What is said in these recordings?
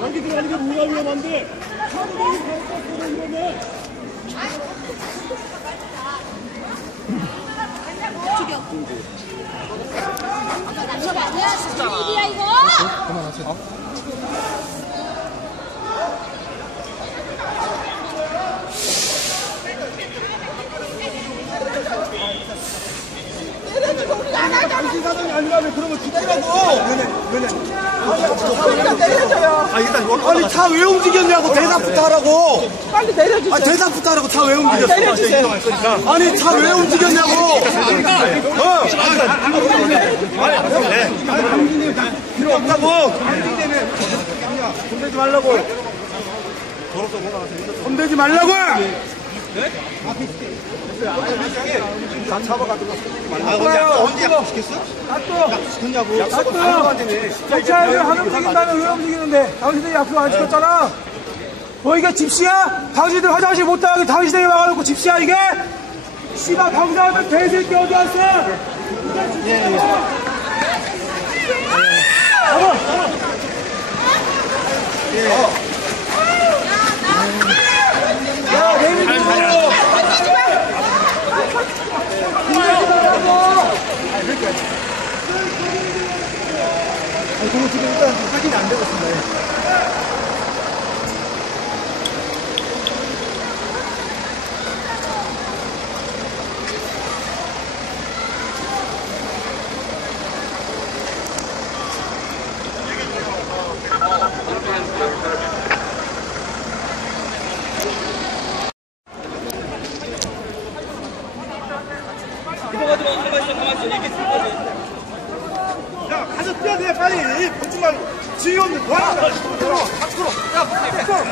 여기 들어가는 게 뭐가 위험한데? 한국이 걸었어, 이러면. 이거 아니야? 일이야 이거? 당신 사정이 아니라면 그러면 기다리라고. 아 일단 아니 차 왜 움직였냐고 대답부터 하라고. 빨리 내려주세요. 아 대답부터 하라고 차 왜 움직였어? 내려주세요. 아니 차 왜 움직였냐고. 어. 필요 없다고. 손대지 말라고. 손대지 말라고. 아 언제 언제 약속 시켰어? 약속시켰냐고 약속을 안 하는데 경찰을 하면 움직인다면 왜 움직이는데? 당신들이 약속 안 지켰잖아. 뭐 이게 집시야? 당신들 화장실 못 나가게 당신들이 막아놓고 집시야 이게? 씨발 방사하면 개새끼 어디 왔어? 야, 지금 일단 확인이 안 되고 있습니다. 가만히 있어, 가만히 있어, 얘기 좀 하세요. 야 가서 뛰어야 돼 빨리. 보지 말고. 지휘원들 와. 밖으로. 야 밖으로.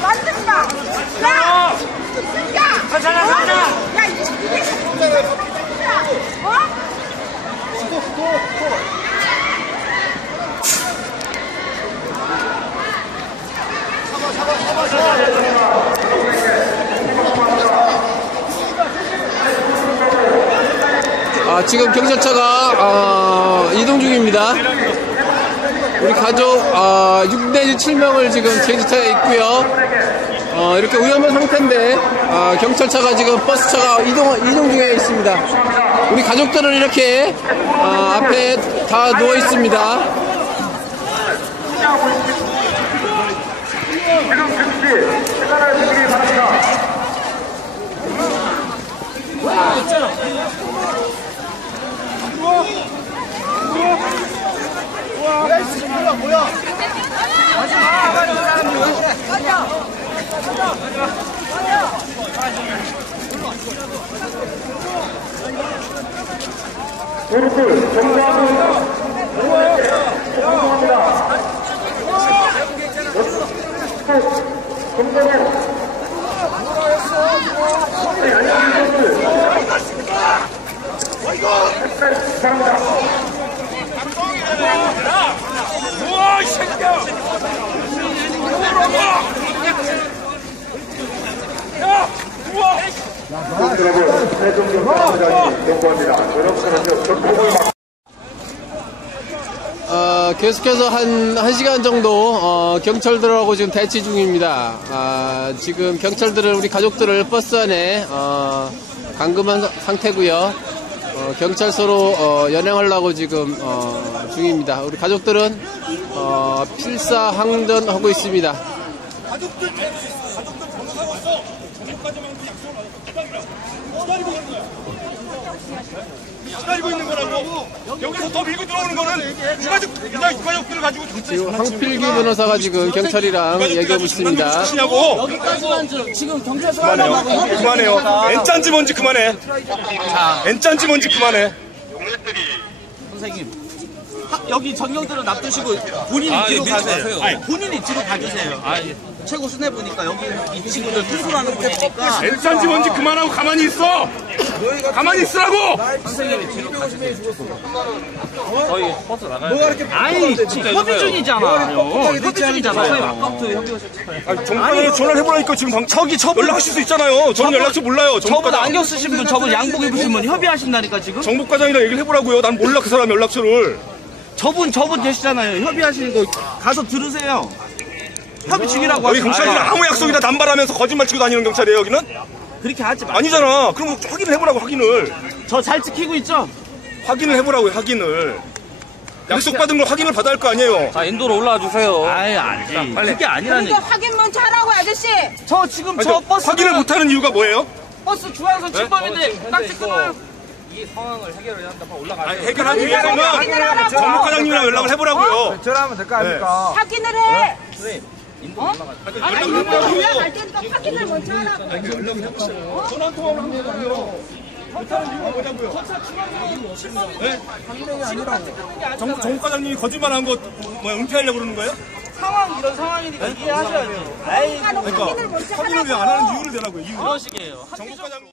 만들지 마! 야! 야! 가자, 가자! 야, 이게 진짜! 어? 아, 지금 경찰차가 어, 이동 중입니다. 우리 가족 아, 6 내지 7명을 지금 제지차에 있고요. 어, 이렇게 위험한 상태인데 아, 경찰차가 지금 버스차가 이동 이동 중에 있습니다. 우리 가족들은 이렇게 아, 앞에 다 누워 있습니다. 오른쪽 정답은 정답입니다. 정답은 안녕하세요. 아이고. 사랑합니다. 어, 계속해서 한, 한 시간 정도, 어, 경찰들하고 지금 대치 중입니다. 아, 지금 경찰들은 우리 가족들을 버스 안에, 어, 감금한 사- 상태고요 어, 경찰서로, 어, 연행하려고 지금, 어, 중입니다. 우리 가족들은, 어, 필사항전하고 있습니다. 가족들 가족들 기다리고 있는 거야. 기다리고 있는 거라고. 여기서 더 밀고 들어오는 거는 유가족 그냥 유가족들을 가지고 지금 황필기 변호사가 지금 경찰이랑 얘기하고 있습니다. 냐고 여기까지만 좀 지금 경찰서 그만해요. 그만해요. 엔짠지 뭔지 그만해. 엔짠지 뭔지 그만해. 선생님 하- 여기 전경들은 놔두시고 본인이 뒤로 가세요. 아니, 본인이 뒤로 가주세요. 최고 수뇌 보니까 여기 이 친구들 투수라는 거 보니까 일산지 뭔지 그만하고 가만히 있어! 가만히 있으라고! 아니 협의 중이잖아요. 협의 중이잖아. 저희 아까부터 협의가 아니, 정부에 전화를 해보라니까 지금 방, 저기 저분 연락하실 수 있잖아요. 저는 연락처 몰라요. 정부과장. 안경 쓰신 분, 저분 양복 입으신 분 협의하신다니까 지금? 정복과장이랑 얘기를 해보라고요. 난 몰라 그 사람 연락처를. 저분 저분 계시잖아요. 협의하시는 거 가서 들으세요. 협의 중이라고 여기 하시고. 경찰이랑 아무 약속이나 남발하면서 거짓말 치고 다니는 경찰이에요 여기는? 그렇게 하지 마. 아니잖아. 그럼 확인을 해보라고 확인을. 저잘 지키고 있죠? 확인을 해보라고요 확인을. 약속 받은 걸 확인을 받아야 할 거 아니에요. 자, 인도로 올라와 주세요. 아이 아니. 그게 아니라는. 이거 확인 먼저 하라고 아저씨. 저 지금 아니, 저저 버스 확인을 못하는 이유가 뭐예요? 버스 중앙선 침범인데 딱지 금은 아니, 해결하기 위해서는 확인을 하라고. 정복과장님이랑 연락을 해보라고요. 전화하면 될 거 아닙니까? 확인을 해. 어? 아니 이거 올라갈 테니까 확인을 먼저 하라고. 전화 통화를 한번 해봐요. 못하는 이유가 뭐냐고요? 네? 정, 정과장님이 거짓말한 거 뭐 은폐하려고 그러는 거예요? 상황 이런 상황이니까 이해하셔야죠. 아이 나는 확인을 먼저 확인을 왜 하라고. 안 하는 이유를 대라고요. 이유. 그런 식이에요. 정복과장